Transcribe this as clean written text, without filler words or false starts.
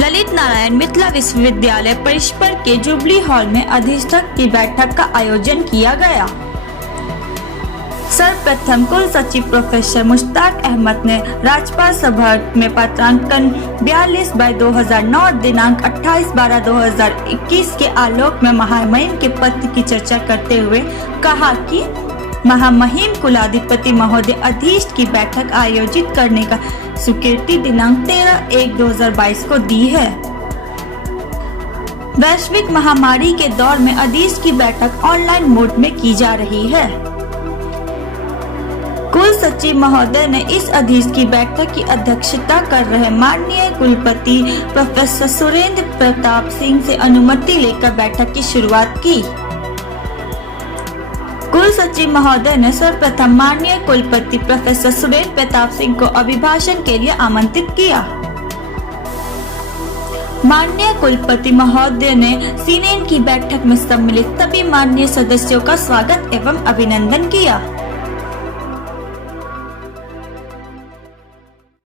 ललित नारायण मिथिला विश्वविद्यालय परिसर के जुबली हॉल में अधिष्ठाता की बैठक का आयोजन किया गया। सर्वप्रथम कुल सचिव प्रोफेसर मुश्ताक अहमद ने राज्यपाल सभा में पत्रांकन 42/2009 दिनांक 28/12/2021 के आलोक में महामहिम के पत्र की चर्चा करते हुए कहा कि महामहिम कुलाधिपति महोदय अधिष्ठाता की बैठक आयोजित करने का स्वीकृति दिनांक 13/1/2022 को दी है। वैश्विक महामारी के दौर में अधिष्ठाता की बैठक ऑनलाइन मोड में की जा रही है। कुल सचिव महोदय ने इस अधिष्ठाता की बैठक की अध्यक्षता कर रहे माननीय कुलपति प्रोफेसर सुरेंद्र प्रताप सिंह से अनुमति लेकर बैठक की शुरुआत की। कुल सचिव महोदय ने सर्वप्रथम माननीय कुलपति प्रोफेसर सुरेंद्र प्रताप सिंह को अभिभाषण के लिए आमंत्रित किया। माननीय कुलपति महोदय ने सीनेट की बैठक में सम्मिलित सभी माननीय सदस्यों का स्वागत एवं अभिनंदन किया।